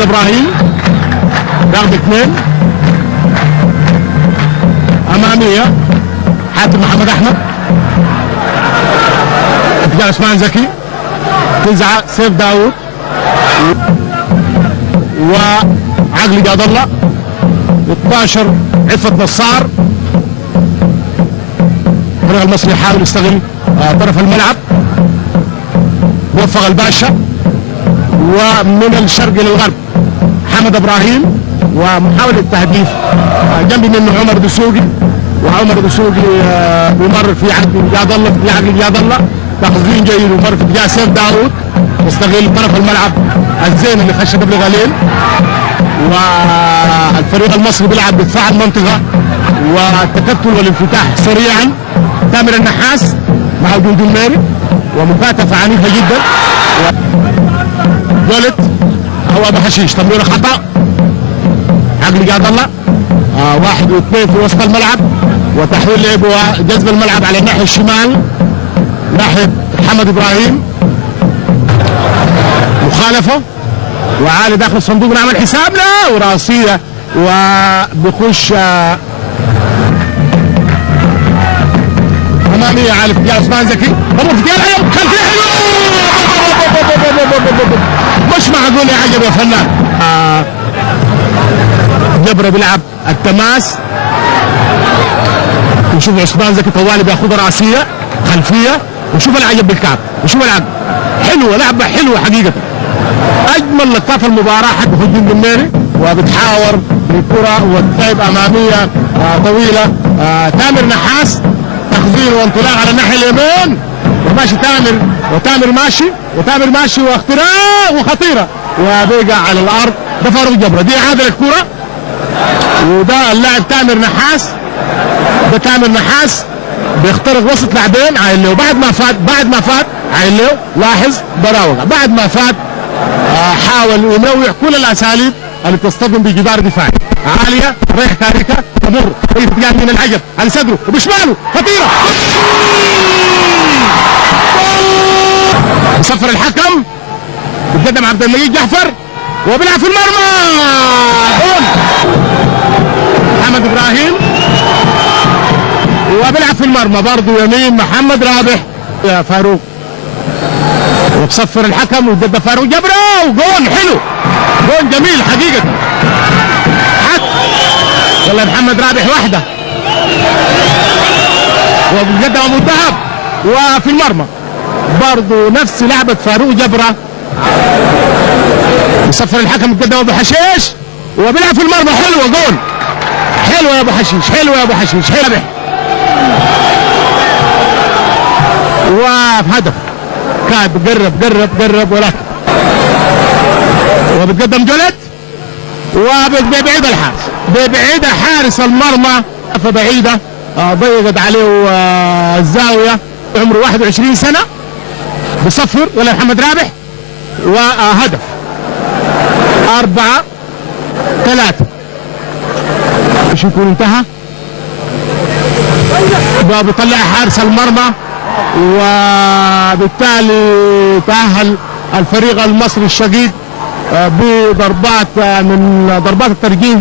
محمد ابراهيم رقم 2 اماميه حاتم محمد احمد، اتجاه عثمان زكي، 9 سيف داوود وعقل جاد الله، 12 عفت نصار. الفريق المصري يحاول يستغل طرف الملعب، موفق الباشا، ومن الشرق للغرب حمد ابراهيم ومحاولة تهديف جنبي منه عمر دسوقي، وعمر دسوقي بيمر في عقل جاد الله، في عقل جاد الله تخزين جيد، ومر في اتجاه سيف داوود يستغل طرف الملعب الزين اللي خش قبل قليل. والفريق المصري بيلعب بدفاع المنطقة والتكتل والانفتاح سريعا. تامر النحاس مع وجود الميري ومكاتفة عنيفة جدا. جولت هو ابو حشيش، تمرير خطأ، عقل جاد الله 1 و2 في وسط الملعب، وتحويل لعب وجذب الملعب على الناحية الشمال ناحية محمد ابراهيم، مخالفة وعالي داخل الصندوق نعمل حسابنا وراسية، وبخش امامية عالي في عثمان زكي، امر في الحلو خلف مش معقول يا عجب يا فنان. جبرة بيلعب التماس، نشوف عثمان زكي طوالي بياخذها راسية خلفية، ونشوف العجب بالكعب، ونشوف العجب حلوة، لعبة حلوة حقيقة. اجمل لقطات المباراة حق هجوم بالميري، وبتحاور الكرة والتعب امامية طويلة. تامر نحاس تخزين وانطلاق على الناحية اليمين، وماشي تامر، وتامر ماشي، وتامر ماشي واختراق وخطيرة، وبيقع على الارض. ده فاروق جبرة، دي اعادة للكرة، وده اللاعب تامر نحاس. ده تامر نحاس بيخترق وسط لاعبين عايل له، بعد ما فات عايل له، لاحظ براوغة بعد ما فات حاول ينوع كل الاساليب اللي تصطدم بجدار دفاعي عالية، رايح تاركة تمر في اتجاه من العجب على صدره وبشماله خطيرة. يصفر الحكم، بتقدم عبد المجيد جعفر وبيلعب في المرمى، جول محمد ابراهيم، وبيلعب في المرمى برضه يمين محمد رابح يا فاروق، وبصفر الحكم وضد فاروق جبرة، وجول حلو، جول جميل حقيقة. والله محمد رابح واحدة، وبيقدم ابو الذهب، وفي المرمى برضه نفس لعبة فاروق جبرة. يصفر الحكم يقدم ابو حشيش وبيلعب في المرمى، حلوة جول، حلوة يا ابو حشيش، حلوة يا ابو حشيش، حلوة وهدف كاد قرب ولكن، وبتقدم جولت وبيبعد الحارس، بيبعد حارس المرمى فبعيدة، ضيقت عليه الزاوية، عمره 21 سنة، بصفر ولا محمد رابح، وهدف 4-3 مش يكون انتهى. بيطلع حارس المرمى، وبالتالي تأهل الفريق المصري الشقيق بضربات من ضربات الترجيح